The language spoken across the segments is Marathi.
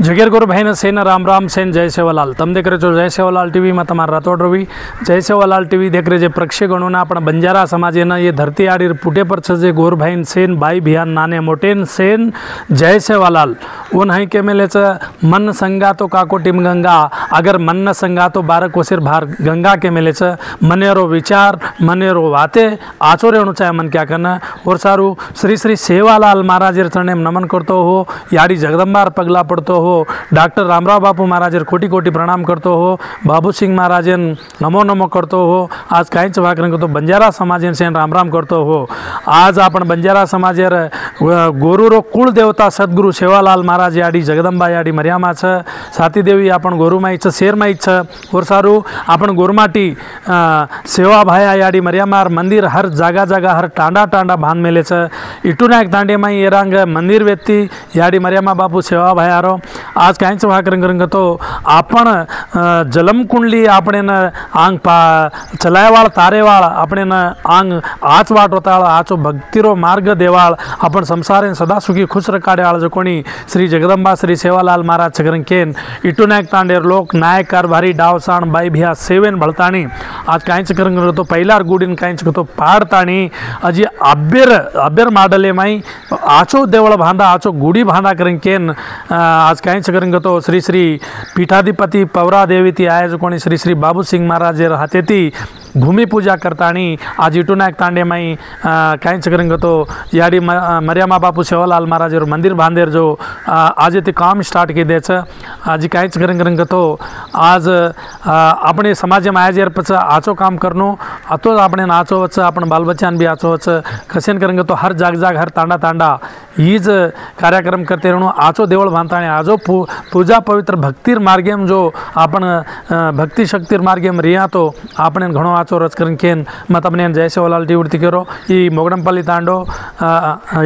जगेर गुरु भाई सेन राम राम सेन जय सेवालाल। तम देख रहे हो जय सेवालाल टीवी में तमारा रातोड़ रवि। जय सेवालाल टीवी देख रहे प्रेक्षकों अपना बंजारा समाज ये धरती आड़ी पुटे पर छे गोर भाई सेन भाई भियान नाने मोटेन सेन जय सेवालाल उन हई के मेले मन संगा तो काको टीम गंगा अगर मन न संगा तो बारक वसिर भार गंगा के मेले मनेरो विचार मनेरो वाते आचो रेणु चाहे मन क्या करना और सारू श्री श्री सेवालाल महाराज चरणे नमन करतो हो याड़ी जगदंबार पगला पड़तो हो डॉक्टर रामराव बापू महाराज कोटि कोटि प्रणाम करतो हो बाबू सिंह महाराजन नमो नमो करतो हो आज काहीच वाकरन करतो बंजारा समाजन से राम राम करतो हो। आज आपण बंजारा समाज गोरुरो कुल देवता सद्गुरु सेवालाल महाराज याडी जगदंबा याडी मर्यामा छ साती देवी आपण गोरुमाई छ शेरमाई छ और सारू आपण गोरमाटी सेवा भाया याडी मर्यामार मंदिर हर जागा जागा हर टांडा टांडा भान मेले छ इटुनायक तांडे माई एरांग मंदिर व्यक्ति याडी मर्यामा बापू सेवा भायारो आज काहीच वाकरंग तो आपण जलम कुंडली आपणे न आंग पा चलायवाळ तारेवाळ आपणे न आंग आच वाट होताळ आचो भक्तिरो मार्ग देवाळ आपण संसारेन सदा सुखी खुश रकाड्याळ जो कोणी श्री जगदंबा श्री सेवालाल महाराज छगरन केन इटुनायक तांडेर लोक नायक कारभारी डावसाण बाई भिया सेवेन भळताणी आज काहीच करंग तो पहिलार गुडीन काहीच तो पाडताणी अजी अब्बेर माडले माई आचो देवळ भांदा आचो गुडी भांदा करन केन आज काहीच करंग तो श्री श्री पीठाधिपति पवरा देवी ती आय जो कोणी श्री श्री बाबू सिंह महाराज हाते ती भूमि पूजा करताणी आज इटुनायक तांडे माई काहीच करंग तो याडी मर्यामा बापू सेवालाल महाराज मंदिर बांधेर जो आज ते काम स्टार्ट की देच आज काहीच करंग तो आज अपने समाज में आयजेर पच आचो काम करनो अतो अपने आचो वच आपण बाल बच्चान भी आचो वच कसेन करंग तो हर जाग जाग हर तांडा तांडा हीज कार्यक्रम करते रहनो आचो देवळ बांधताणी आजो पूजा पवित्र भक्तिर मार्गेम जो आपण भक्ति शक्तिर मार्गेम रिया तो आपने घणो आचो रच करन केन मत अपने जय सेवालाल टी उड़ती करो ई मोगडमपल्ली तांडो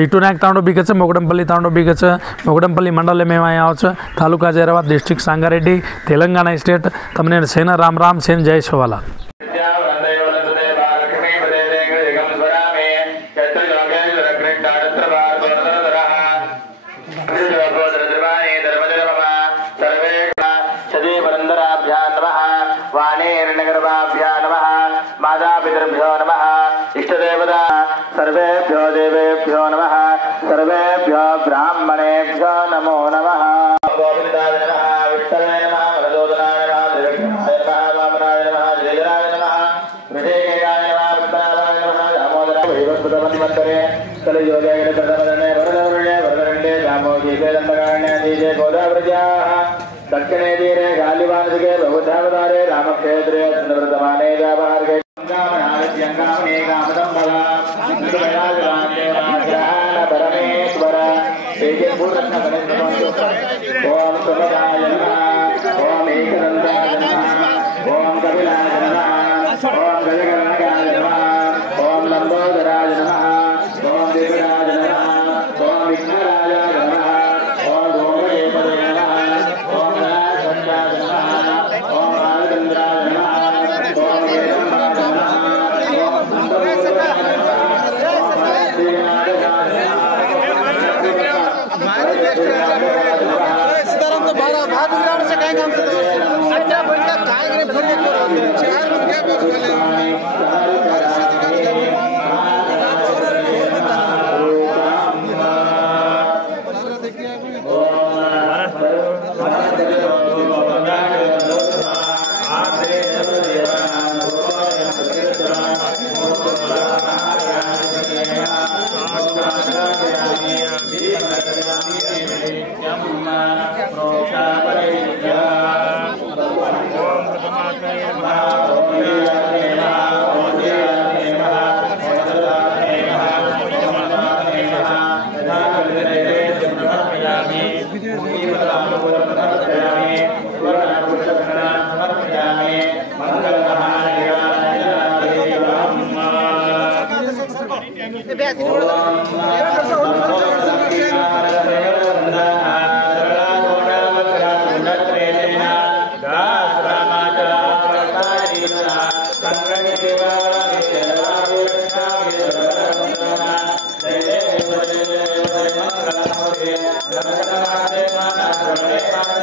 इटुनायक तांडो भी गच मोगडमपल्ली तांडो भी गच मोगडमपल्ली मंडल में आया छ तालुका जैराबाद डिस्ट्रिक्ट सांगारेड्डी तेलंगाना स्टेट तमने सेन राम राम सेन जय सेवालाल। मातापितृभ्यो नमः इष्टदेवता सर्वेभ्यो देवेभ्यो नमः सर्वेभ्यो ब्राह्मणेभ्यो नमो नमः। गोविन्दाय नमः विठ्ठलाय नमः वरदोदनाय नमः त्रिविक्रमाय नमः वामनाय नमः जयराय नमः विजयाय नमः विठ्ठलाय नमः दामोदराय वैवस्वतमन्वन्तरे कलियुगे प्रथमदने वरदवरणे वरदण्डे दामोदीके दण्डकारण्ये दीजे गोदावृजाः दक्षिणे तीरे गालिवानदिके बहुधावतारे रामक्षेत्रे चन्द्रवर्तमाने जावार्गे परमेश्वर ओम सुभदाय नमः ओम एकदन्ताय नमः ओम कपिलाय नमः ओम गजगणकाय नमः ओम लंबोदराय नमः ओम देवराज नमः ओम विघ्नराय नमः ओम धूमकेतवे नमः ओम राजसंजाय नमः ओम बालचन्द्राय नमः ओम हेरम्बाय नमः ओम सुन्दराय नमः सीताराम तो बात विराट से कहीं काम से अच्छा बढ़ गया काय करे भर के चार बन गया बस Namaste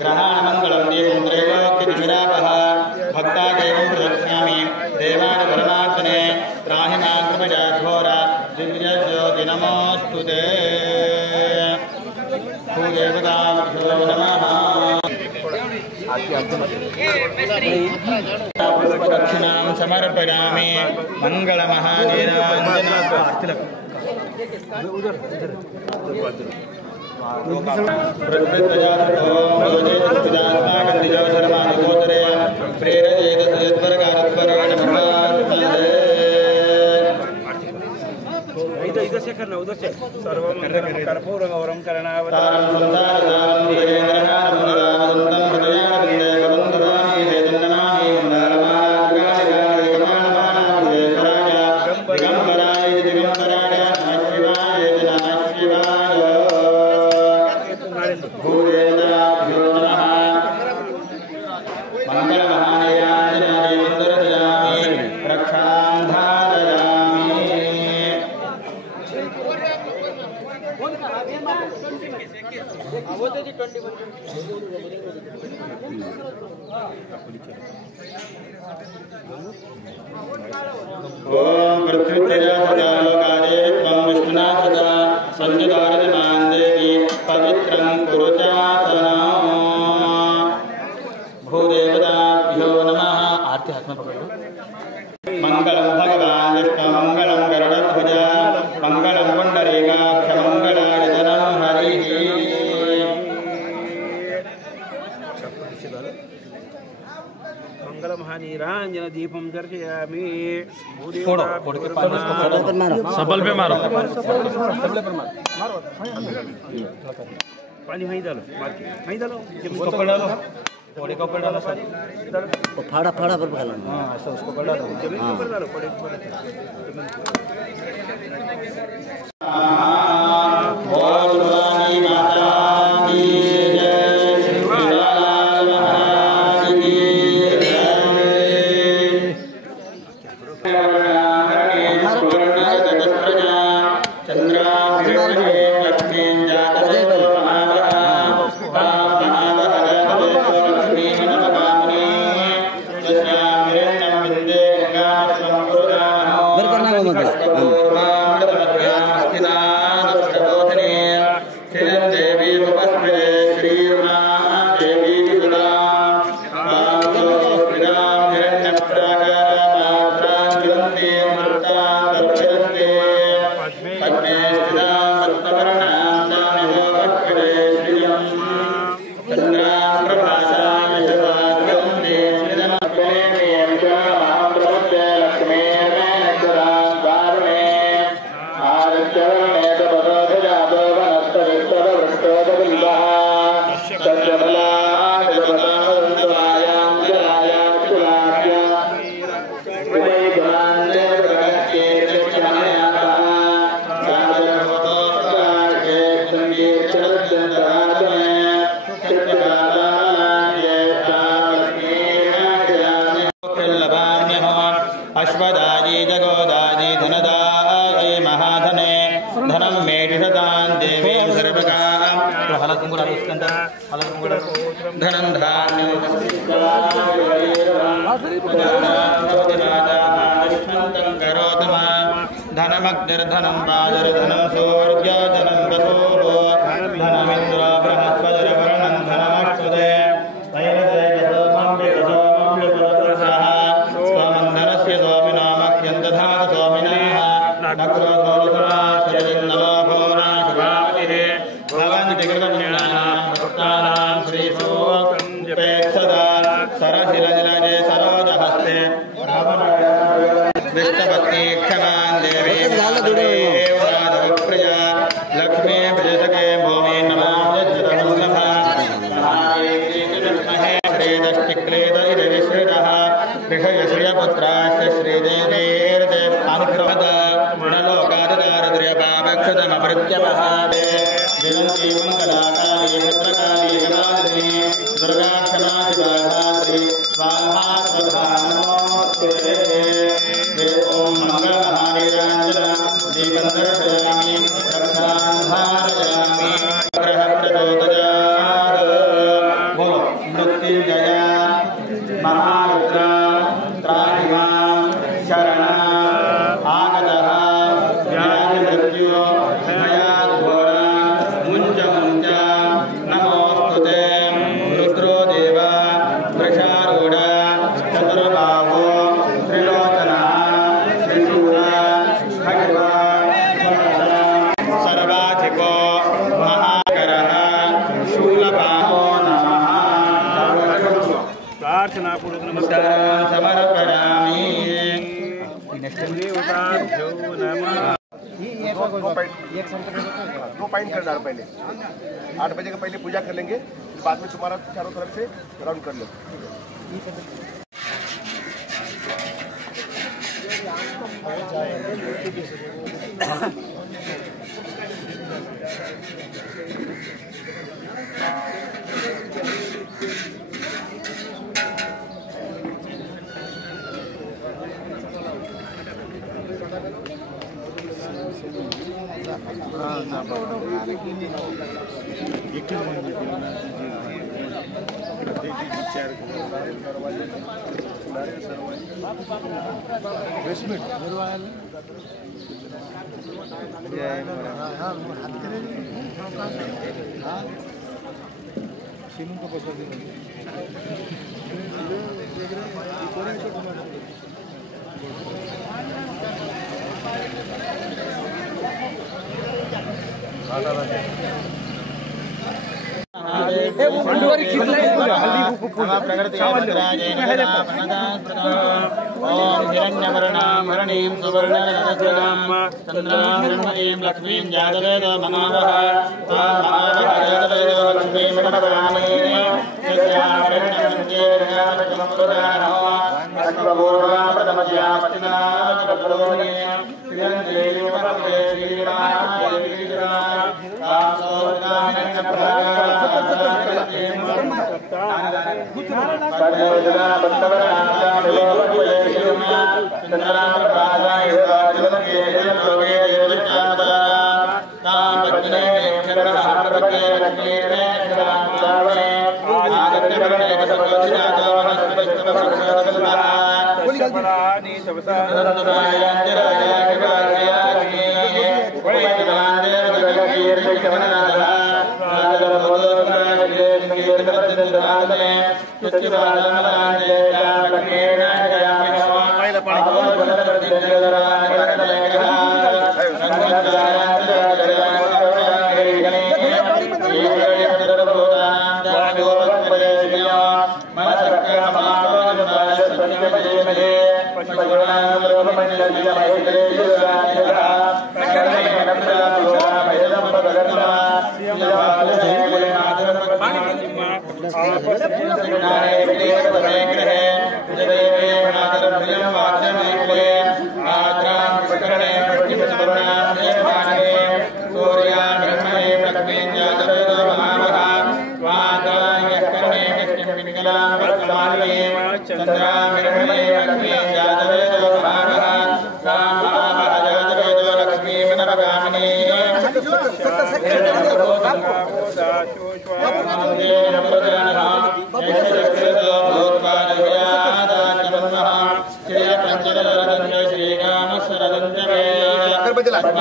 ग्रहाणमंगलम देवं त्रैलोक्यनिरापः भक्तादेवं प्रदक्षिणामि देवान् परमात्मने त्राहि मां कृपया घोरा दिव्यज्योति नमोऽस्तुते भूदेवताभ्यो नमः दक्षिणां समर्पयामि मंगलमहानीराञ्जन कर्पूरगौरं करणावतारं ओम पृथ्वीत्रयलोकादे त्वं विष्णुनाथदा संयुतारजमान्देवी पवित्रं कुरुचासनम् भूदेवताभ्यो नमः। आरती हाथ में पकड़ो। मंगलम भगवान विष्णु मंगलम गरुड़ध्वज मंगलम पुंडरीकाक्ष मंगलायतनं हरिः। मंगलमहानीरांजन दीपम दर्शयामि। सबल पे मारो पानी वहीं डालो वहीं डालो ऊपर डालो थोड़े के ऊपर डालो सारी फाड़ा फाड़ा पर डालो। हाँ ऐसा उसको ऊपर डालो जमीन के ऊपर डालो पड़े ऊपर भगवानी माता की जय शिवलाल महाराज की जय दुष्मन्तं करोतु धनमग्निर्धनं वाजर्धनं सूर्यधनं वसुः धनमिन्द्रो बृहस्पतिर्वर्णं धनमक्षुदे स्वमन्धनस्य सोमिनो मह्यन्तधातु सोमिनः भवन्ति कृतपुण्यानां श्रीसूक्तेक्षदा सरशिरजिलजे सरोजहस्ते विष्णुपत्नी क्षमां देवी प्रिया लक्ष्मी प्रजसके भूमि नमाम्यच्युतवल्लभा श्रीदष्टिक्लेद इति विश्रितः ऋषयश्रियपुत्राश्च श्रीदेवीर्दे अनुग्रहद गुणलोकादिदारिद्र्यपापक्षतमभृत्यपहादे विनन्ति मङ्गलाकाली भद्रकाली जलादिनी दुर्गा क्षमाधिपाधात्री स्वाहा स्वधा नमोऽस्ते। ॐ मङ्गलमहानीराञ्जन दीपं दर्शयामि रक्षां धारयामि ग्रहप्रचोदयात्। बोलो मृत्युञ्जय महारुद्र त्राहिमां शरणम् आगतः व्याधिमृत्यो भयाद्घोरा मुञ्च मुञ्च नमोऽस्तुते। रुद्रो देव वृषारूढ चतुर्बाहो त्रिलोचनः श्रीशूरः भगवान् सर्वाधिको महाकरः शूलपाणो नमः। प्रार्थनापूर्वक नमस्कारान् समर्पयामि। दो पॉइंट कर डालो पहले 8 बजे के पहले पूजा कर लेंगे, बाद में तुम्हारा चारों तरफ से राउंड कर लो। हिरण्यवर्णां सुवर्णरजस्वदां चन्द्रां लक्ष्मीं जातवेद मनावः गणपतीला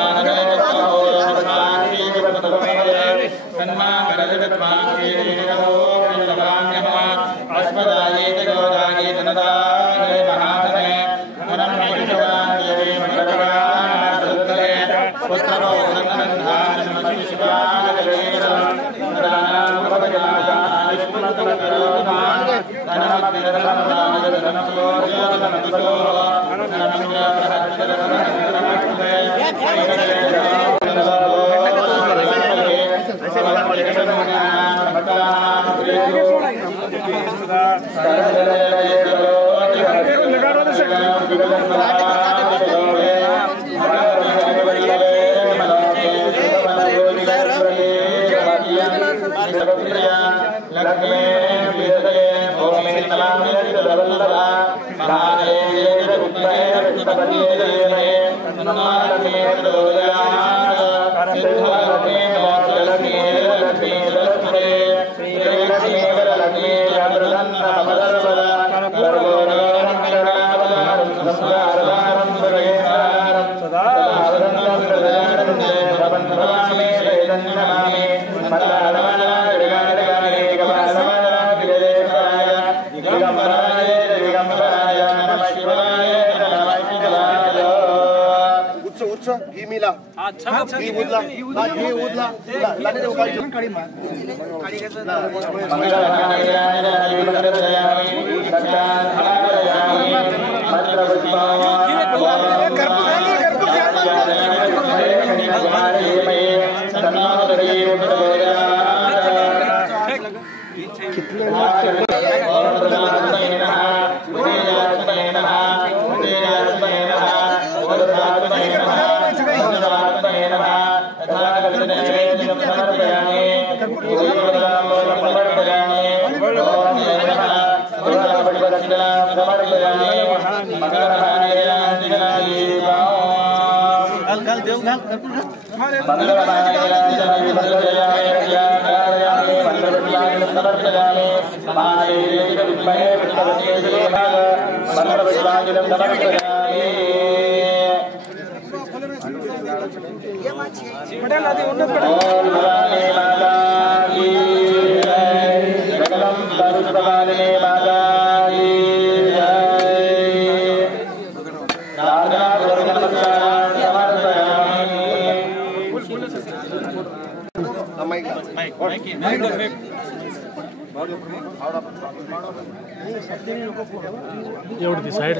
एवढी साईड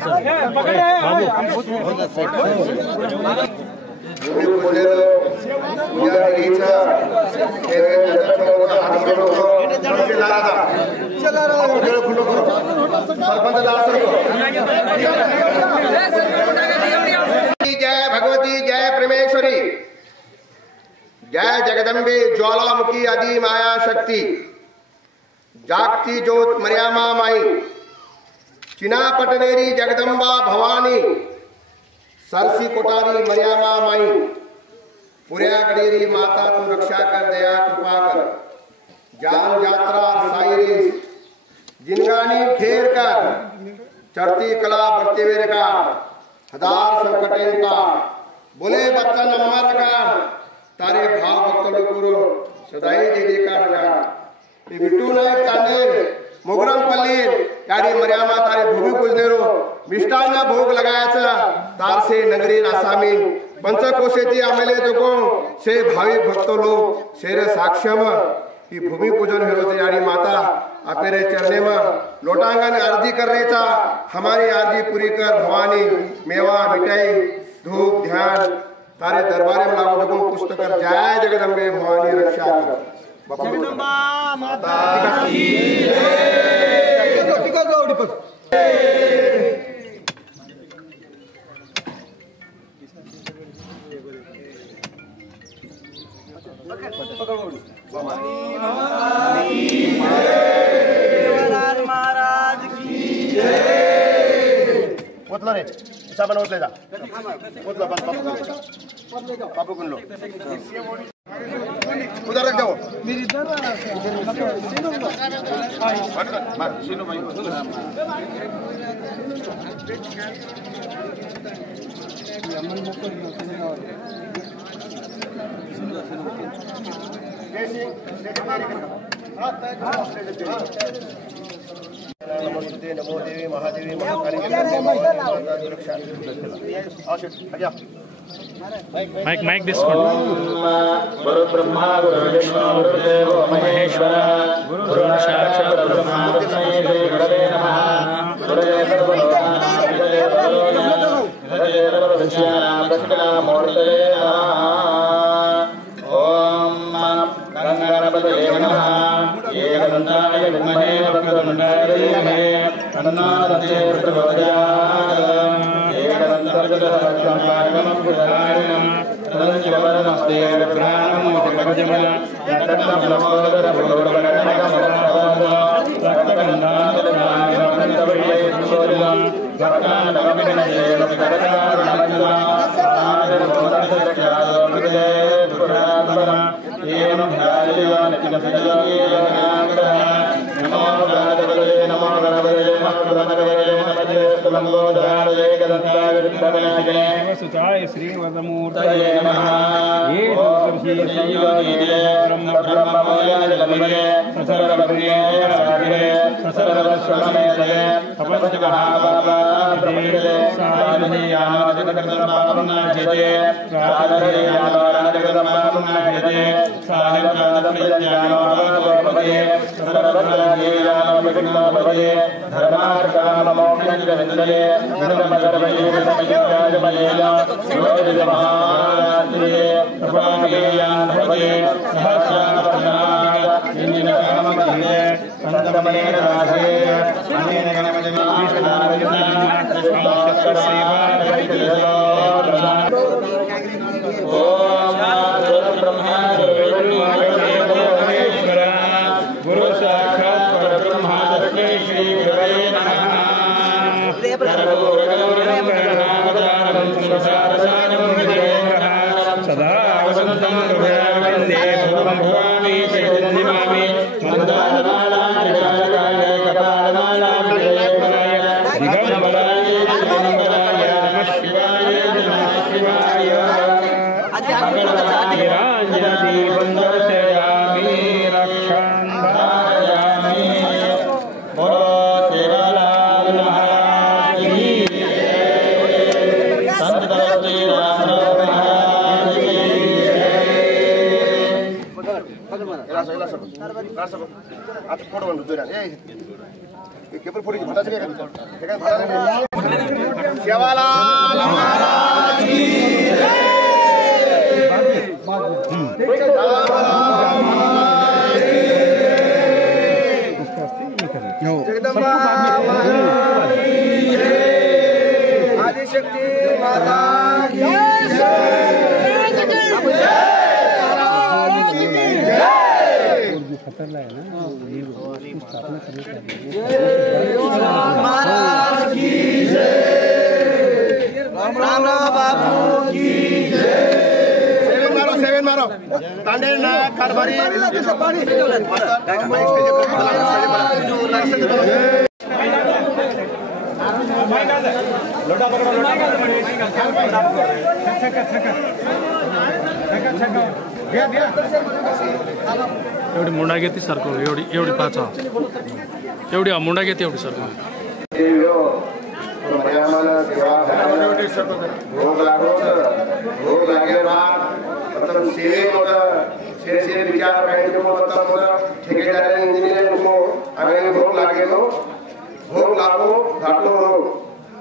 जय भगवती जय प्रेमेश्वरी जय जगदम्बे ज्वालामुखी आदि माया शक्ति जागती ज्योत मर्यामा माई चिना पटनेरी जगदम्बा भवानी सरसी कोटारी मर्यामा माई पुर्या गडेरी माता तू रक्षा कर दया कृपा कर जान यात्रा साईरेस जिनगानी घेर कर चढ़ती कला बढ़ते वेर का हजार संकटें का बोले बच्चा नंबर का तारे भाव भक्तों करो सदाई देवी का रगा विठू नायक तांडेर मोगरमपल्ली यारी मर्यामा तारे भोगी पूजनेरो मिष्टान्न भोग लगायचा तार से नगरी आसामी पंचकोशेती आमेले जोको से भाविक भक्तो लोग शेर साक्षम ही भूमि पूजन हेरो यारी माता अपेरे चरणे में लोटांगन आरती कर रही था हमारी आरती पूरी कर भवानी मेवा मिठाई धूप ध्यान तारे दरबारे में लागू जोको पुस्तक कर जय जगदम्बे भवानी रक्षा कर जगदम्बा माता की महाराज की ओतला रे हिसाब बनवत ले जा ओतला पापू कुन लो उधर रख जाओ मेरी इधर सीनो मार सीनो भाई नमस्ते नमो देवी महादेवी महाकाली మైక్ తీసుకోండి. గురు బ్రహ్మ గురు విష్ణు గురుదేవో మహేశ్వర గురు సాక్షాత్ బ్రహ్మ తస్మై శ్రీ గురవే నమః. దక్షిణామూర్తయే నమః. ఓం గంగారపతయే నమః. ఏకదంతాయ విద్మహే వక్రతుండాయ ధీమహి తన్నో దంతే ప్రచోదయాత్. నమస్తే విభ్రాణం జగజమన రక్తమలమోదర सुताय श्रीवदमूर्तये नमः. ये ब्रह्म ब्रह्ममूलाय ससर्वप्रिये सागरे ससर्वस्वमेतये अपञ्चमहापापाभिधे साधनीयानोदितकर्मपापनाशये राजनीयानोराजकर्मपापनाशये साहित्यादमिज्ञानोपभवते सर्वज्ञानोपविघ्नोपभवते धर्मार्थकाममोक्षञ्चविन्दते निर्मलसर्वैर्विद्याजमयेन योगिजमहात्रिये तपामीयान्भवते सहस्रावताराय इंजिनकाममये सन्तमनेन राधे अनेन गुरु साक्षात् परब्रह्म तस्मै श्री गुरवे नमः. सदा वसन्तं हृदयारविन्दे भवं भवामि चैतन्यमामि मन्दारमालाय कपालमालाय दिगम्बराय दिगम्बराय नमः शिवाय नमः शिवाय. निराञ्जनदीपं दर्शयामि रक्षान्धारयामि. बोलो सेवालाल महाराज की संत श्री राम महाराज की सेवालाल महाराज की जगदम्बा आदिशक्ति माता की महाराज की राम राम बापू की सेवन मारो तांडे ना कारभारी एवढी मुंडा घेते सरकव एवढी एवढी पाचा एवढी मुंडा घेते एवढी सरकव भोग लागे मतलब सेवे से विचार मतलब ठेकेदार इंजीनियर को अगर भोग लागे तो भोग लागो घाटो हो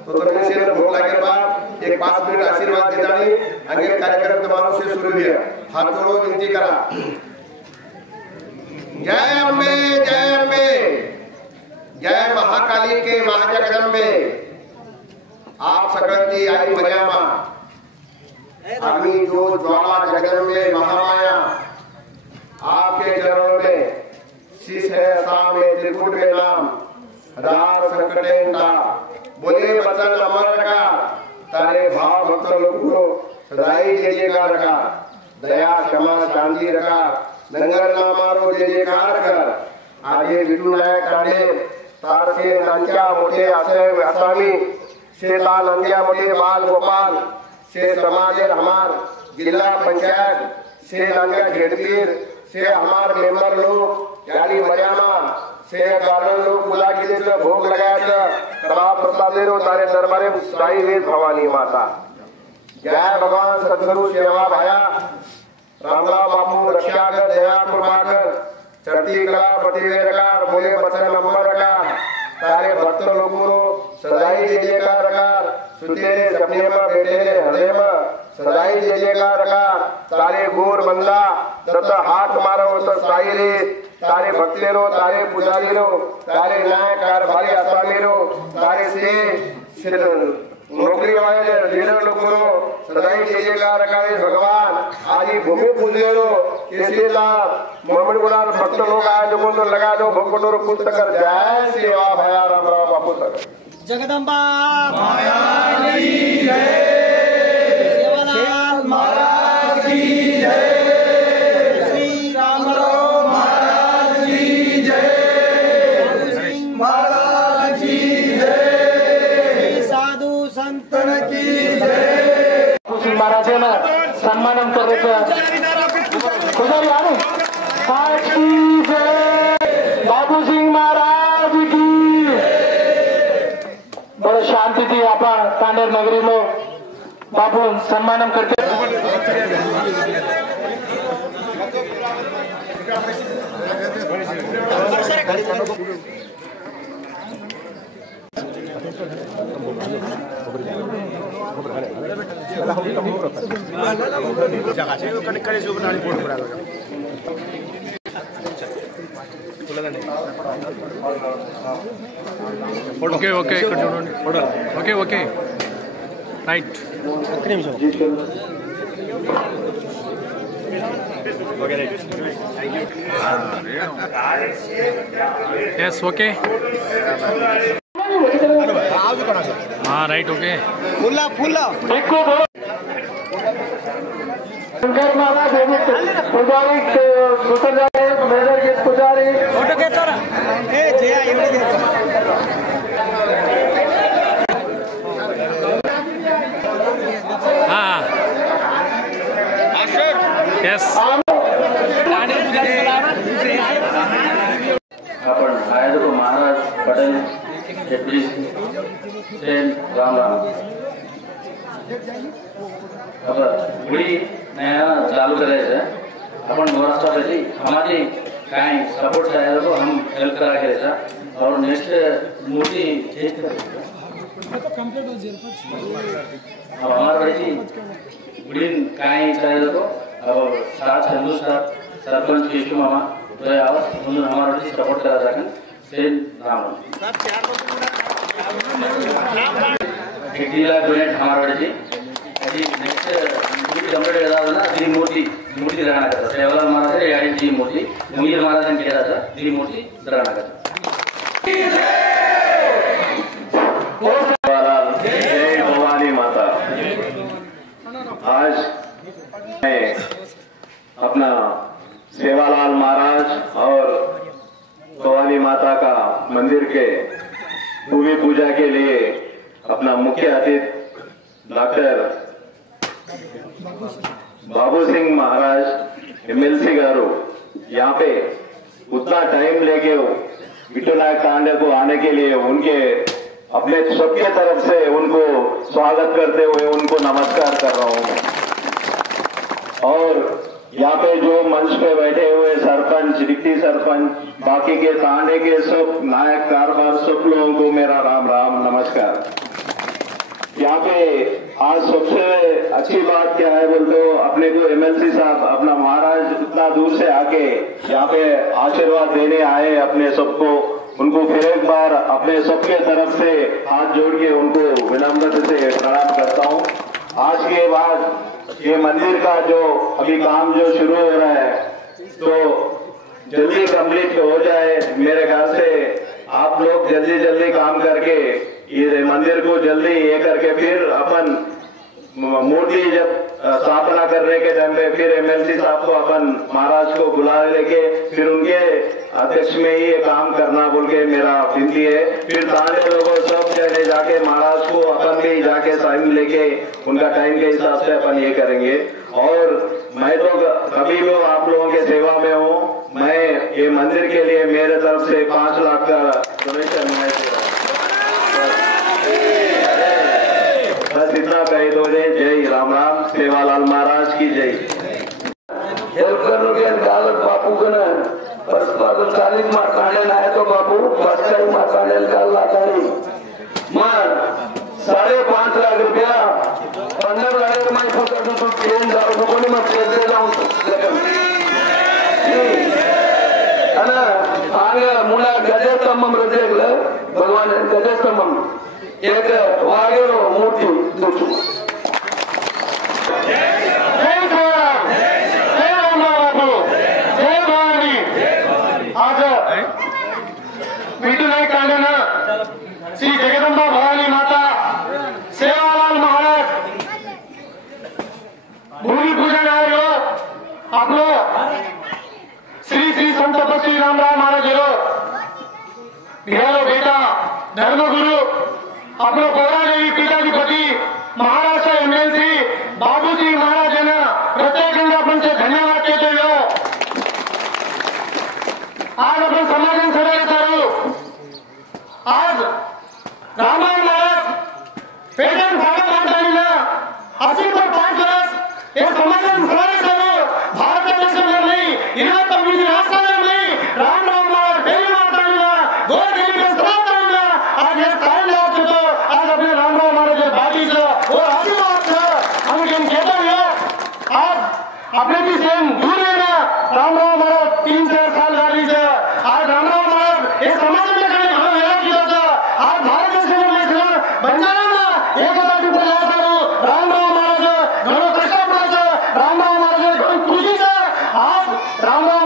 तो तुम्हें से भोग लागे बाद एक 5 मिनट आशीर्वाद देता नहीं आगे कार्यक्रम तुम्हारों से शुरू हुआ. हाथ जोड़ो विनती करा. जय अम्बे जय महाकाली के महाजगदम्बे. आप सकलती आई मर्यामा अग्नि जो ज्वाला जगदम्बे महामाया आपके चरणों में शीश है साम में त्रिकुट में नाम हदार संकटेंटा बोले बचन अमर का तारे भाव भक्त लोग को सदाई जय जयकार रखा दया क्षमा शांति रखा नंगर नामारो जय जयकार कर आगे विष्णु नायक कांडे तार से नांच्या मोठे आसामी से ता नंदिया मोठे बाल गोपाल से समाज हमार जिला पंचायत से नांदिया घेड़पीर से हमार मेंबर लोग यानी मरियामा से गार्डन लोग बुला के भोग लगाया तमाम प्रसादेरो तारे दरबारे साई वेद भवानी माता। जय भगवान सदगुरु सेवा भाया रामराव बापू रक्षा कर दया कृपा कर चढ़ती कला प्रतिवेदकार बोले बचन नंबर रकार तारे भक्त लोगों सदाई जय जयकार रकार सुतेरे सपने में बेटे ने हृदय में सदाई जय जयकार रकार तारे गोर बंदा तत हाथ मारो तो साई रे तारे भक्तेरो तारे पुजारी रो तारे न्यायकार भारी आसामी रो तारे से नौकरी वाले लीडर लोगों सदाई जय जयकार रकारे भगवान आज भूमि पूजे रो कैसे लाभ मोहम्मद गुलाल भक्त लोग आए लोगों तो लगा दो भगवतों पुस्त कर जय सेवा भया रामराव बापू तक जगदम्बा माया की जय, सेवालाल महाराज की जय, श्री रामराव महाराज की जय, सिंह महाराज की जय, साधू संतन की जय। सिंह महाराजांना सन्मानन करायचं पुजारी आले पाच की जय, बाबू सिंह महाराज की। बड़ा शांति थी आपण तांडेर नगरी लो बाबू सन्मानन करते ఓకే ఓకే ఇక్కడ చూడండి ఓకే ఓకే రైట్ ఒక్క నిమిషం ఎస్ ఓకే రైట్ ఓకే फुला फुला शंकर महाराज पुजारी मेजर के पुजारी फोटो घेतो ना ए जया एवढे घेतो हां यस आपण आया तो महाराज पटेल शेट्टी सेन राम राम अब पुढे नया चालू करायचं आपण महाराष्ट्रासाठी हमारी काय सपोर्ट चाहिए तो हम हेल्प करा करायचा और नेक्स्ट मूर्ति अब हमारे भाई पुढे काय चाहिए तो अब साथ हिंदू साथ सरपंच केशव मामा तो आवाज म्हणून हमारा सपोर्ट करा जाकर सेन राम खेती डोनेट हमारा नेक्स्ट मूर्ति कंप्लीट ना दी मूर्ति रहना करता सेवालाल महाराज यानी दी मूर्ति मुनीर महाराज ने केला था दी मूर्ति रहना करता जय भवानी माता। आज मैं अपना सेवालाल महाराज और भवानी माता का मंदिर के भूमि पूजा के लिए अपना मुख्य अतिथि डॉक्टर बाबू सिंह महाराज एमएलसी गारू यहाँ पे उतना टाइम लेके विठुनायक तांडे को आने के लिए उनके अपने सबके तरफ से उनको स्वागत करते हुए उनको नमस्कार कर रहा हूँ मैं। और यहाँ पे जो मंच पे बैठे हुए सरपंच डिप्टी सरपंच बाकी के तांडे के सब नायक कारबार सब लोगों को मेरा राम राम नमस्कार। यहाँ पे आज सबसे अच्छी बात क्या है बोल तो अपने को एमएलसी साहब अपना महाराज इतना दूर से आके यहाँ पे आशीर्वाद देने आए अपने सबको, उनको फिर एक बार अपने सबके तरफ से हाथ जोड़ के उनको विनम्रता से प्रणाम करता हूँ। आज के बाद ये मंदिर का जो अभी काम जो शुरू हो रहा है तो जल्दी कंप्लीट हो जाए। मेरे ख्याल से आप लोग जल्दी जल्दी काम करके ये मंदिर को जल्दी ये करके फिर अपन मूर्ति जब स्थापना करने के टाइम पे फिर एमएलसी साहब को अपन महाराज को बुला लेके फिर उनके अध्यक्ष में ही ये काम करना बोल के मेरा विनती है। फिर ताने लोगों सब चले जाके महाराज को अपन भी जाके साइन लेके उनका टाइम के हिसाब से अपन ये करेंगे। और मैं तो कभी भी आप लोगों के सेवा में हूँ। मैं ये मंदिर के लिए मेरे तरफ से 5 लाख का डोनेशन मैं दे रहा हूँ। बस इतना कही दो। जय राम राम। सेवालाल महाराज की जय। बापू का परस्पर चालीस मारकाने ना है तो बापू बच्चा मारकाने मग 5.5 लाख रुपया 15 लाख मैं फक्त तो ट्रेन जाऊ कोणी मग ट्रेन जाऊन आणि मुला गजस्तंभम रचलं भगवान गजस्तंभम एक वागेरो मूर्ती दुसू श्री जगदंबा भवानी माता सेवालाल महाराज भूमि पूजन आयो आपलं श्री श्री संत तपस्वी रामराव महाराज घेरो बेटा धर्मगुरु आपलं पौरादेवी पीठाधिपती महाराष्ट्र एमएलसी बाबूजी महाराजांना प्रत्येकाने आपण धन्यवाद देतो। आज आपण समाधान सभा करू। आज रामराव महाराज पेटन भागा मांडताना अशी तर 5 वर्ष हे समाधान सभा करू। भारत देशामध्ये इना कम्युनिटी राजकारणामध्ये रामराव महाराज फेरी मारताना दोन दिवस सभा करताना आज हे स्थान लावतो। आज आपले रामराव महाराज बाबीचं व आशीर्वाद आम्ही घेतो। आज आपल्याची सेन दूर येणं रामराव महाराज 3-4 साल झालीचं आज रामराव महाराज हे समाजाकडे घालून वेळा केलं। आज भारत देशामध्ये बंजारांना एकताची पूजा करू। रामराव महाराज घणं कष्ट पडायचं रामराव महाराज घणं कृषीचं आज रामराव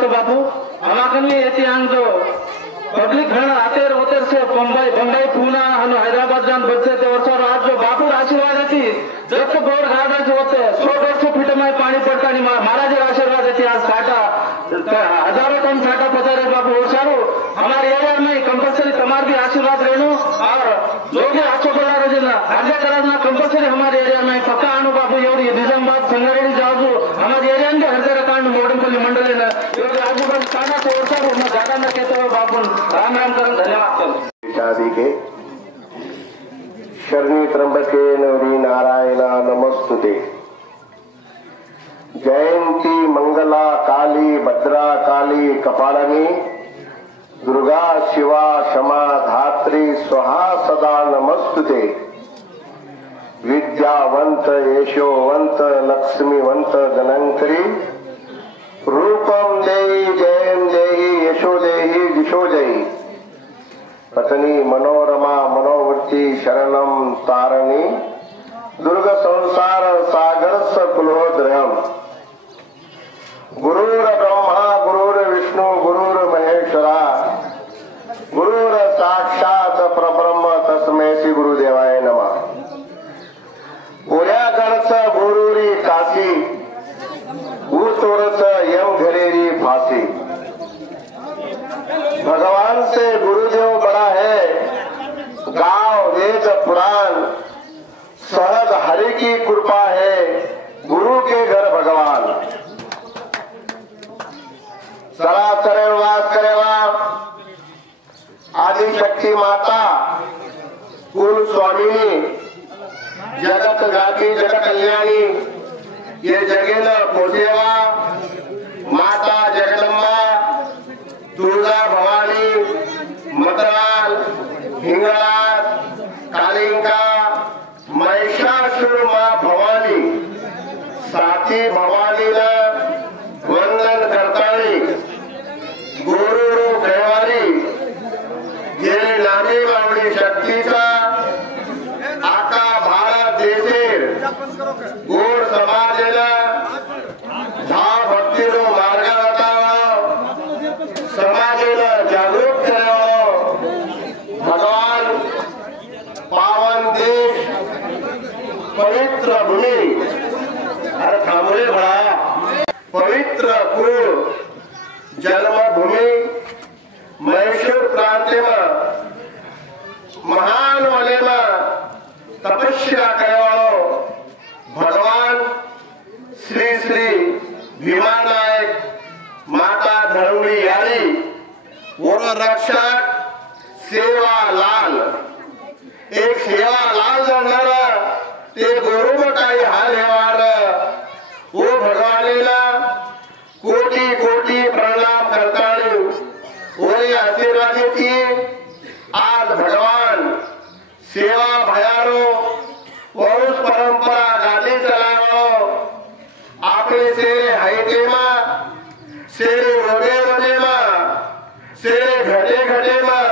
तो बापू हमाकन में येते आन तो पब्लिक घण आते होते से बम्बई पूना हनु हैदराबाद जान बच्चे ते वर्ष आज जो बापू आशीर्वाद थी जब तो गोर गार्डन होते 100-150 फीट में पानी पड़ता नहीं महाराज आशीर्वाद थी आज साटा हजारों टन साटा पता रहे बापू और सारू हमारे एरिया में कंपल्सरी तुम्हार भी आशीर्वाद रहनो और जो भी आशो बोला रहे ना आगे करा कंपल्सरी हमारे एरिया में पक्का आनो बापू एवढी निजामाबाद संगारेडी जाऊ हमारे एरिया में हजारों कांड मोडमपल्ली मंडल है एवढी आजूबाजू साना से और सारू मैं ज्यादा न कहते हो बापू राम राम करो धन्यवाद शादी के शरणी त्र्यंबके नवरी नारायणा नमस्तुते जयंती मंगला काली भद्रा काली कपालिनी दुर्गा शिवा क्षमा धात्री स्वाहा सदा नमस्तुते विद्यावंत यशोवंत लक्ष्मीवंत गणंकरी रूपम देहि जयं देहि यशो देहि दिशो देहि पत्नी मनोरमा मनोवृत्ति शरणम तारणी दुर्ग संसार सागर कुलोद्रयम गुरुर ब्रह्मा गुरुर विष्णु गुरुर महेश्वरा गुरुर साक्षात परब्रह्म तस्मै श्री गुरुदेवाय नमः उर्यागणच गुरुरी काशी ऊतोरच यम घरेरी फांसी भगवान से गुरुदेव बड़ा है गांव वेद पुराण सहज हरि की कृपा है गुरु के घर भगवान सरासर वास करेवा आदि शक्ति माता कुल स्वामिनी जगत गाती जगत कल्याणी ये जगेन पोसेवा माता जगदम्बा दुर्गा भवानी मद्राल हिंगलाज कालिंका महिषासुर माँ भवानी साथी भवानीला वंदन करतानी गुरु गैवारी गेले नामे मावडी शक्तीचा आका भारत देशेर गोर समाजेला भाव भक्तीनो मार्ग समाजेला जागरूक करावं भगवान पावन देश पवित्र भूमी अरे थांबले भळा पवित्र कुळ जन्मभूमी मैसूर प्रांत में महान वाले में तपस्या करवाओ भगवान श्री श्री भीमा नायक माता धर्मड़ी यारी और रक्षक सेवालाल एक सेवालाल जाणारा ते गुरु में काही हाल हेवार वो भगवानेला कोटी कोटी प्रणाम करतानी और आशीर्वाद देती आज भगवान सेवा भयारो वंश परंपरा गादी चलावो आपले से हाइटे में शेरे रोडे रोडे में शेरे घटे घटे में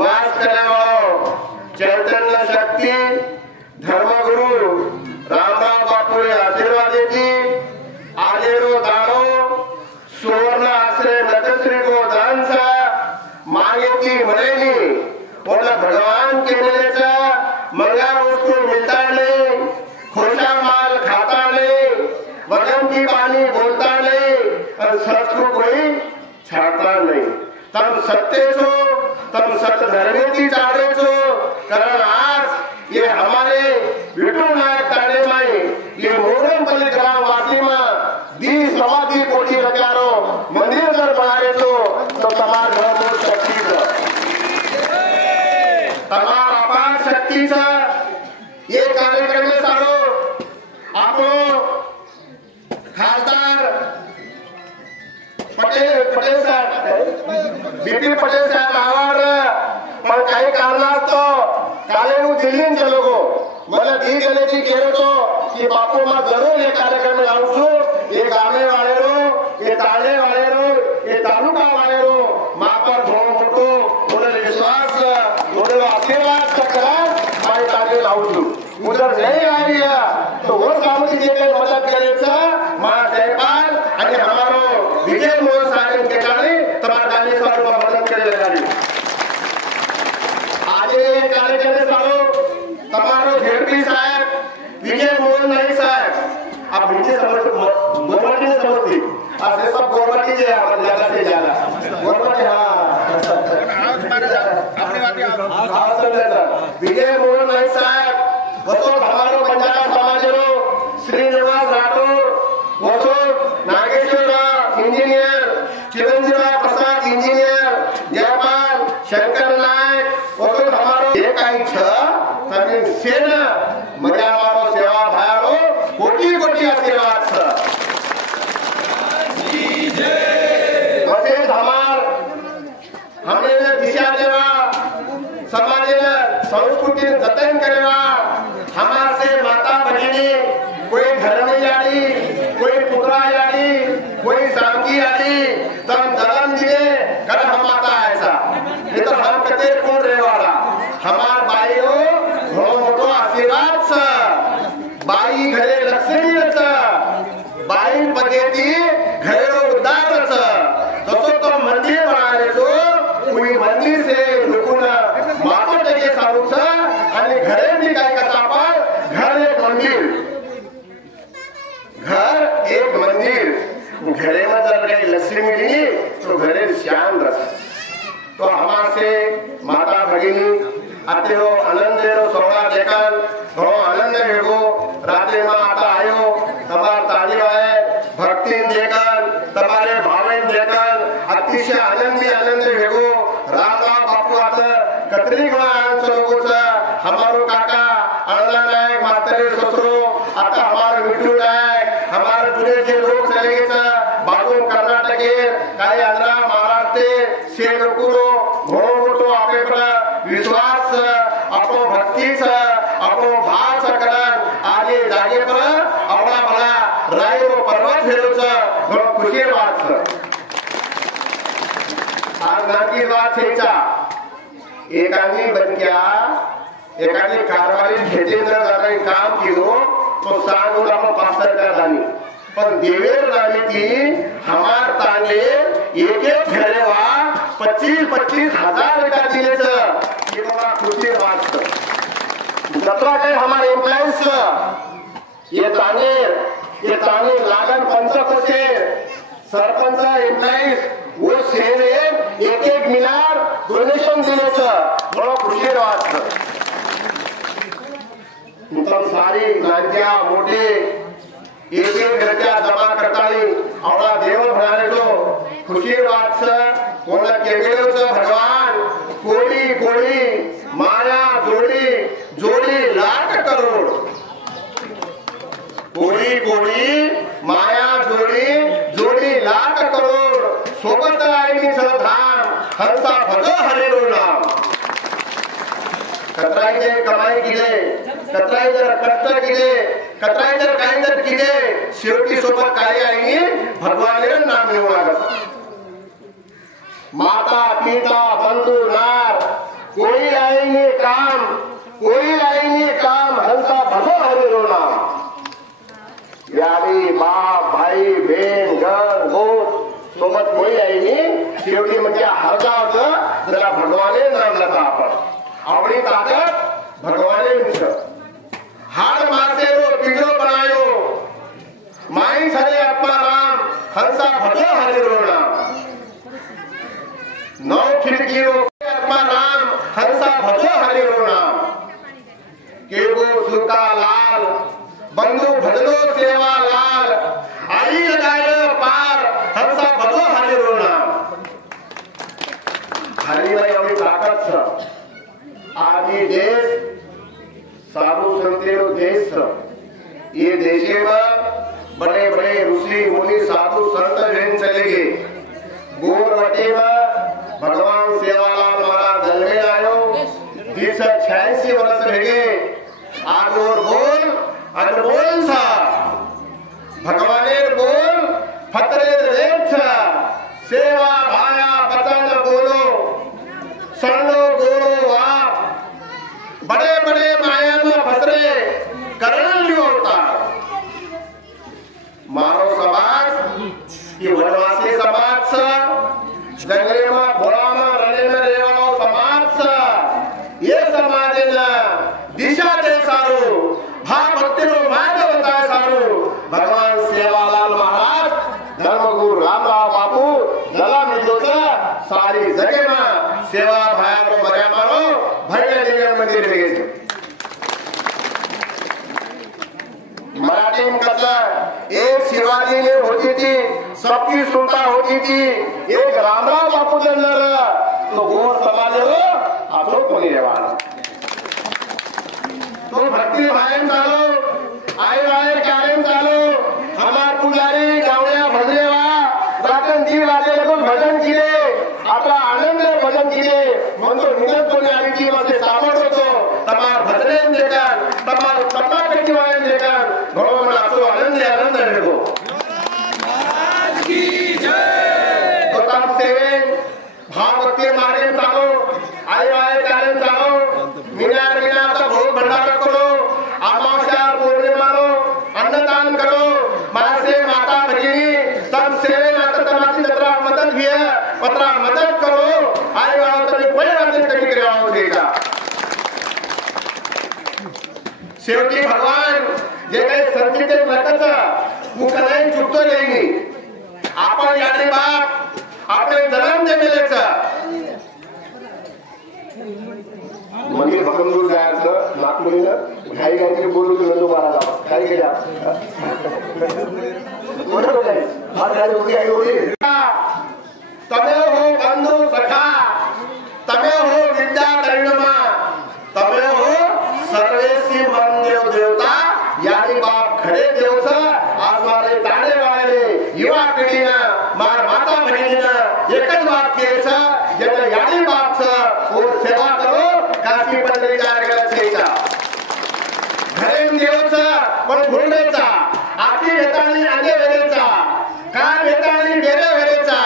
वास करावो चैतन्य शक्ति धर्मगुरु रामराव बापू आशीर्वाद देती आजेरो दानो सुवर्ण आश्रय नटश्री को दान सा मागेती मरेली और भगवान के मिलेचा मंगा उसको मिलता नहीं खोटा माल खाता नहीं वजन की पानी बोलता नहीं और सच को कोई छाड़ता नहीं तब सत्य छो तब सत्य धर्मे की चाड़े छो कारण आज ये हमारे विठू नायक ताड़े माई ये मोरम पल्ली ग्राम वासी में दी समाधि कोठी रख्यारो मंदिर अगर बना रहे तो तमार घर मोर शक्ति तमार अपार शक्ति सा ये कार्यक्रम में सारो आपो खासदार पटेल साहेब बीपी पटेल साहेब आवार पण काही कारणास्तव कालेनु दिल्लीन चलो गो मला दी गले की केरो तो कि बापू मैं जरूर ये कार्यक्रम में आऊं छू ये गामे वाले रो ये ताले वाले रो ये तालुका वाले रो मां पर भोग मोटो उन्हें विश्वास उन्हें आशीर्वाद चक्रा मैं ताले लाऊं छू उधर नहीं आई है तो वो काम की जे मदद करे मां जयपाल आणि हमारो विजय मोहन બિહારી આજે કાર્યક્રમ સારો તમારો જેપી સાહેબ વિજય મોહન નાઈક સાહેબ आप मुझे समझते गवर्नमेंट नहीं समझती आप सब गवर्नमेंट ही है ज्यादा से ज्यादा गवर्नमेंट विजय मोहन नाईक साहेब वसो हमारो बंजारा समाजरो श्रीनिवास राठोड वसो नागेश्वर इंजिनियर चिरंजीव प्रसाद इंजिनियर जयपाल शंकर नायक वसो हमारो एक आई छ तने सेन मर्यादारो सेवा भायारो कोटी कोटी आशीर्वाद छ तसेच हमने दिशा देवा समाजेला संस्कृती जतन करेवा हमार से माता भगिनी कोई घर में आली कोई पुत्रा आली कोई सामकी आली तम जन्म दिए कर हम माता ऐसा ये तो हम कते कौन रहे वाला हमार बाई हो मोठो आशीर्वाद छ बाई घरे लक्ष्मी छ बाई पगेती घरे उद्धार छ जसो तो मंदिर बनाले छो कोई मंदिर से लुकुना मातो जगे सारू छ आणि घरे भी काय कथा पर घर एक मंदिर घरे में जब गई लक्ष्मी मिली तो घरे श्याम रस तो हमारे से माता भगिनी आते हो आनंद रो सोना देखन घणो आनंद भेगो रात्रि में आता आयो तमार ताली आए भक्ति देखन तमारे भावेन देखन अतिशय आनंद भेगो राधा बापू आता कतरी गुणा लोगो छ हमारो काका अण्णा नायक मातरे ससुरो आता हमारे मिठू नायक हमारे पुणे के लोग चले गए बाबू कर्नाटके काही आंध्रा महाराष्ट्र सेवकुरो घणो मोठो आपे पर विश्वास आपो भक्ति छ आपो भाव छ करन आगे जागे पर आवडा बळा रायो पर्वत हेलो छ घणो खुशी बात छ आज नाकी बात छेचा एकानी बनक्या एकानी कारवारी खेतेंद्र जाणे काम केलो तो सांगून आपण पास्तर का जाणी पण देवेर राणी की हमार तांगे एक एक घरेवा 25-25 हजार रुपया दिले छ ये बड़ा खुशी बात छ जतरा के हमारे एम्प्लॉइज ये तांगे लागन पंचकोचे सरपंच एम्प्लॉइज वो सेवे एक एक मिनार डोनेशन दिले छ बड़ा खुशी बात छ मतलब सारी नाट्या मोठे एक एक घरच्या जमा करतानी आवडा देव म्हणाले तो खुशी बात छ कोणा केलेलो छ भगवान कोडी कोडी माया जोडी जोडी लाख करोड कोडी कोडी माया जोडी जोडी लाख करोड सोबत आईनी छ धाम हंसा भजो हरिरो नाम कतराई जे कमाई किले कतराई जर कष्ट किले कतराई जर काही जर किले शेवटी सोबत काय आईनी भगवानेर नाम घेऊन लागत माता पिता बंधु नार कोई आएंगे काम हंसा भजो हरिरो नाम यारी बाप भाई बहन घर गोत सोबत कोई आईनी शेवटी म्हणजे हरगाव जरा भगवाने नाम लगा आपण आवडी ताकत भगवाने मित्र हाड मासेरो पिंजरो बनायो माई सरे आत्मा राम हंसा भजो हरिरो नाम नौ खिड़कियों आत्मा राम हंसा भजो हरिरो नाम केगो सुका लाल बंधु भजलो सेवा लाल आई लगायो पार हंसा भजो हरिरो नाम हरिभाई एवढी ताकद छ आदि देश साधु संतेरो देश ये देशे में बड़े बड़े ऋषि मुनि साधु संत जैन चले गए गोरवटे में भगवान सेवालाल महाराज जन्मे आयो 286 वर्ष भेगे आज और बोल अनबोल सा भगवानेर बोल फतरे रेत सा सेवा भाया बचन बोलो सणो गोरो आप बड़े बड़े माया में फतरे करण लियो होता मारो समाज ये वनवासी समाज सा जंगले में घोड़ा में रणे में सेवा भाया मर्या मारो भव्य निगम मंदिर में मराठी में कसं एक शिवाजी ने होती थी सबकी सुनता होती थी एक रामराव बापू जनर तो गोर समाज आपको कोणी रेवाना तो भक्ति भायन चालो आई वाले कार्यम चालो हमार पुजारी गावड्या भजरेवा रातन दी वाले लोग भजन किए आपला आनंद भजन किए म्हणतो निगत कोणी आली ती मध्ये सामोर होतो तमार भजन देकार तमार तपा कटी वायन देकार भगवान आपको आनंद देतो महाराज की जय तो तम सेवे भाव भक्ति मार्गे चालो आई वाले कार्यम चालो मिनार मिनार तो भोग भंडारा करो अमावस्या पूर्णिमा रो अन्नदान करो मासे माता भगिनी तम सेवे नाता तमाची जत्रा मदत घे पत्रा मदत करो आई वाला तरी कोई वाते कमी करावं देगा शेवटी भगवान जे काही संचित नकच मुखलाईन चुकतो येईनी आपण याने बाप आपण जन्म देलेचा मंदिर भगवंत जायचं नागपुरीनं घाई काहीतरी बोलून गेलो बाळाला काही केल्या तमे हो बंधु सखा तमे हो विद्या तरुणमा तमे हो सर्वेसी मन देव देवता यानी बाप खडे देवच आज मारे ताणे वाळे युवा पिढीनं मार माता बहिणीनं एकच वाक्याचं ज्याला यानी बापचं ओ सेवा करो काशी पंढरी जायचा घरे देवचा पण भोंडेचा आती वेताळी आगे वेरेचा काय वेताळी बेरे वेरेचा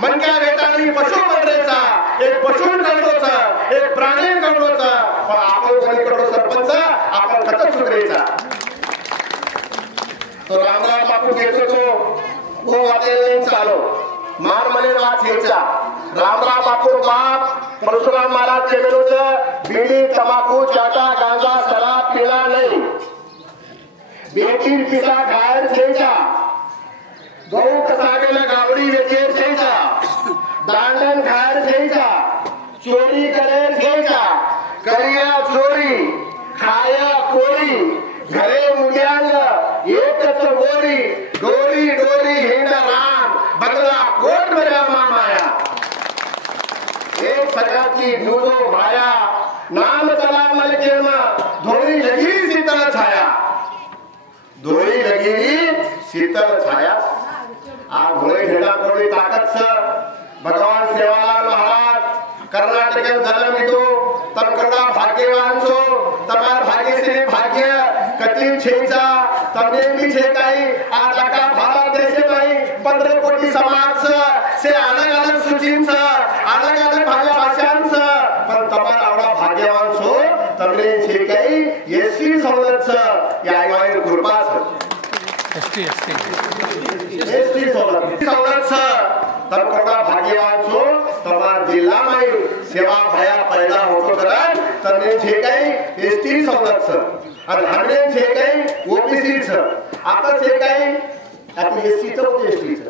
मनक्या वेताळी पशु पंढरेचा एक पशु कडोचा एक प्राणी कडोचा पण आपण कोणी कडो सरपंच आपण खतच सुधरेचा तो रामराव बापू घेतो तो वाटेल चालो मार मने वाच घ्यायचा रामराव बापू बाप परशुराम महाराज के विरुद्ध बीड़ी तंबाकू चाटा गांजा शराब पिला नहीं बेटी पिता खायर घ्यायचा गहू कसावेला गावडी वेचेर घ्यायचा दांडन खायर घ्यायचा चोरी करेर घ्यायचा करिया चोरी खाया कोरी घरे मुल्यांग एकच गोरी डोरी डोरी हिंडा राम बदला कोट मेरा माया एक सकाळची ढूंढो माया नाम चला मल केम धोरी लगी शीतल छाया धोरी लगी शीतल छाया आ घोड़े ढेला कोड़ी ताकत से भगवान सेवालाल महाराज कर्नाटक जन्म इतो तम कड़ा भाग्यवान छो तमार भाग्य से भाग्य कठिन छेचा तमने भी छेकाई आज का भारत देश में 15 कोटी समाज से अलग अलग सूचीन से अलग अलग भाषां से पण तमार आवडा भाग्यवान छो तमने छेकाई एससी सवलत से या आईवाई कृपा से एसटी सवलत से तम कड़ा भाग्यवान छो तमार जिल्हा में सेवा भया पैदा होतो करन तमने छेकाई एसटी सवलत से आणि हमने छेकाई ओबीसी से आता छेकाई आता एससी चं होते एसटी चं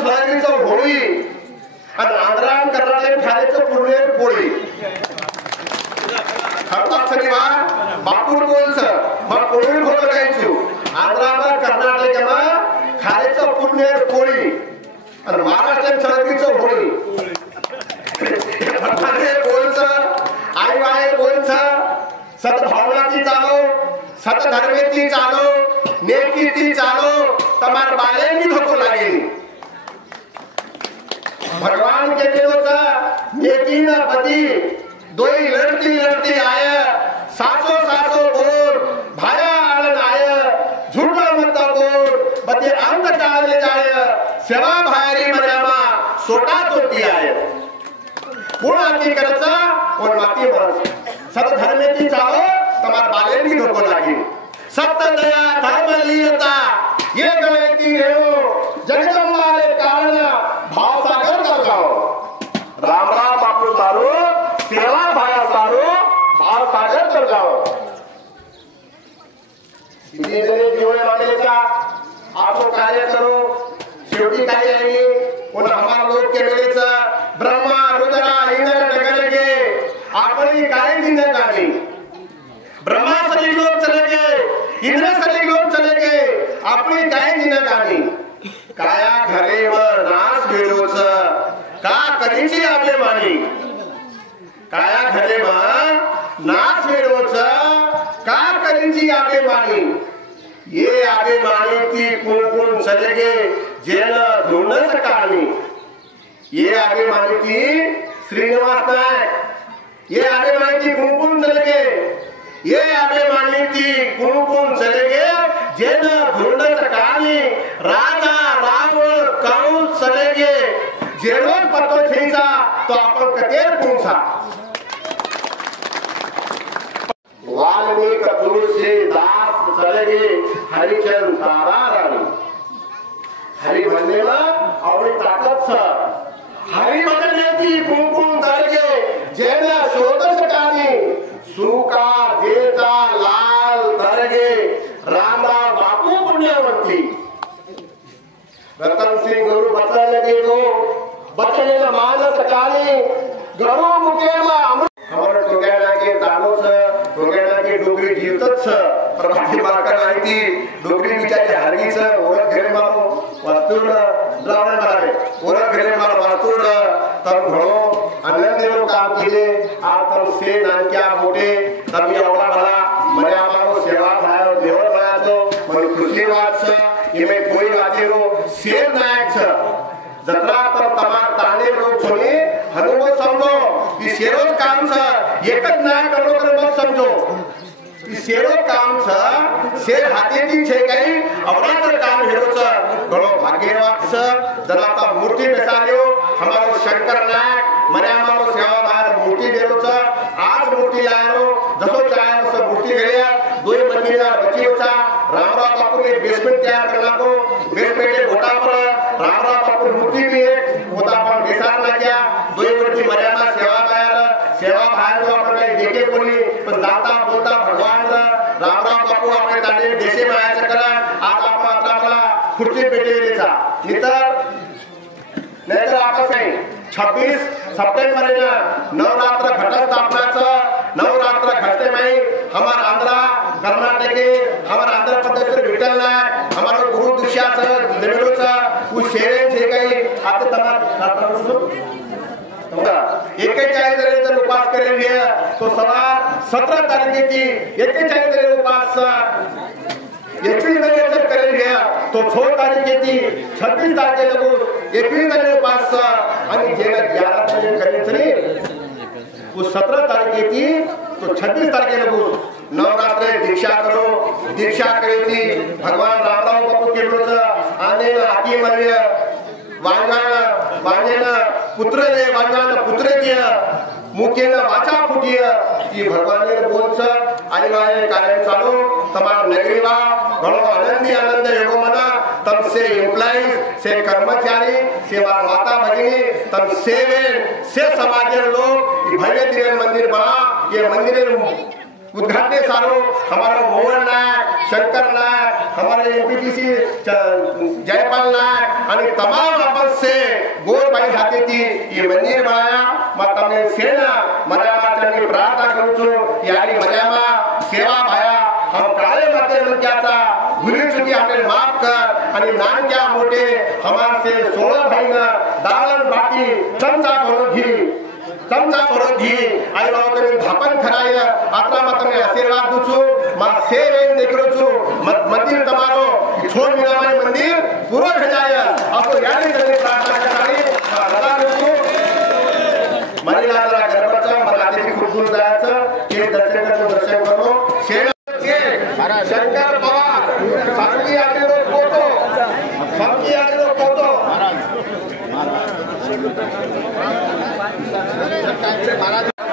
सोयाबीनचं होळी आणि आंध्राम कर्नाटक खाण्याचं पुरलेर पोळी हरतात शनिवार बापूर बोलचं मग पोळी बोल गायचो आंध्रामा कर्नाटकमा खाण्याचं पुरलेर पोळी आणि महाराष्ट्रात सोयाबीनचं होळी बोलचं आई वाळे बोलचं सद्भावनाची चालो सतधर्मेची चालो नेकीची चालो तमार बालेनी धोको लागेल भगवान के देवता नेकी न पति दोई लड़ती लड़ती आय सासो सासो बोल भाया आलन आय झूठा मत बोल बते अंत टाळले जाय सेवा भायरी मर्यामा सोटा तोटी आय कोण आती करचा और माती मरच सतधर्मेची चालो तमार बालेनी धोको लागेल सत्य दया धर्म लीयता ये गवेती रेवो जगदंबारे कारण भाव सागर करगाओ रामराव बापू सारो सेवा भाया सारो भाव सागर करगाओ इतने जने जीवन मानेचा आपको कार्य करो शेवटी काय आहे उन हमारा लोग के वेळेचा ब्रह्मा अपनी कायजी न गानी ब्रह्मा सरी लोग चले गए इंद्र सरी लोग चले गए अपनी कायजी न गानी काया घरे व नाश वेळोच का कधीची अभिमानी काया घरे व नाश वेळोच का कधीची अभिमानी ये अभिमानी ती कोण चले गए जेल ढूंढच कहानी ये अभिमानी ती श्रीनिवास नायक ये अभिमानी ती कोण चले गए ये अभिमानी ती कोण चले गए जेल ढूंढच कहानी राजा रावण कंस चले गए जेलों पतो छेसा तो अपन कतेर पूछा वाल्मीकि तुलसीदास चले गए हरिचंद तारा रानी हरि बनने और ताकत से हरि बनने की कुमकुम दरगे जेना शोधस कानी सूका देता लाल दरगे रामा बापू पुण्यवंती रतन सिंह गुरु बचने लगे तो बचने का मानस कानी गरु मुके में हमारे टोगेना के दानों से टोगेना के डोगरी जीवतच से प्रभाती मार्कर आई थी डोगरी बिचारी हरगी से ओरख घरे मारो वस्तुर द्रावण मारे ओरख घरे मारो वस्तुर तब घड़ो अनंत देव काम कीजिए आप तब से नानक्या मोटे तब ये अवला बड़ा मरे हमारो सेवा भाई देवर बना तो मन खुशी बात से ये में कोई बातें रो शेर नायक से जत्रा पर तमाम ताने लोग सुने हनुमान समझो इस शेरों काम से ये कद नायक करो कर मत समझो इस शेरों काम से शेर हाथे दी छे गई अवरात्र काम हेरो से बड़ो भाग्यवान से जरा ता मूर्ति बेसारियो हमारो शंकर नायक मरे हमारो सेवा भार मूर्ति देरो से आज मूर्ति लायो जसो चाहे से मूर्ति गया दो मंदिर बची होता रामराव बापू के बेसमेंट तैयार करना को बेसमेंट के गोटा पर रामराव बापू मूर्ति भी है गोटा पर बेसार ना किया दो मूर्ति मर्यादा सेवा भाई जो अपने देखे कोणी पण दाता बोलता भगवान रामराव बापू अपने ताने देशे में आया चक्रा आप आपला खुर्ची पेटे देता नहीं तो आपस में 26 सप्टेंबर नवरात्र घट स्थापना नवरात्र घटते में हमारा आंध्रा कर्नाटक हमारा आंध्र प्रदेश विठल नायक हमारा गुरु दिशा उस शेरे से गई आते एक उपास करेंगे तो सवार 17 तारीख की एक उपास करेंगे तो 6 तारीख की 26 तारीख लगू 21 उपास आणि 11 तारीख करेंगे उस 17 तारीख की तो 26 तारीख लगू नवरात्र दीक्षा करो दीक्षा करी थी भगवान रामराव बापू के विरुद्ध आने आकी मर्य वांगण पुत्र ने वांगण पुत्र दिया मुखेन वाचा फुटिय की भगवान ने बोलच आणि वाये कार्य चालू तमाम नगरीवा घणो आनंद एवो मना तब से एम्प्लॉइज से कर्मचारी सेवा माता भगिनी तब से समाज लोग भव्य दिव्य मंदिर बना ये मंदिर उद्घाटन सारो हमारा मोहन नायक शंकर नायक हमारे एमपीटीसी जयपाल नायक आणि तमाम आपस से गोर भाई हाथे थी ये मंदिर बनाया माता ने सेना मर्यादा चढ़ी प्रार्थना करूँ छो यारी मर्यादा सेवा भाया हम काले माते में क्या था भूली चुकी हमने माफ कर आणि नान क्या मोटे हमारे से 16 भाई ना दालन बाटी चमचा भरून घी आणि तुम्ही धापन खराय आता मग तुम्ही आशीर्वाद दूचो मग सेवेन देखरो छो मंदिर तमारो छोड़ मिला माय मंदिर पूरा हो जाय आपको यानी जल्दी प्रार्थना करानी लगा दूचो मरीला जरा गरबचा मराठी की खूप जायचं हे दर्शन करो सेना शंकर पवार सबकी आगे फोटो महाराज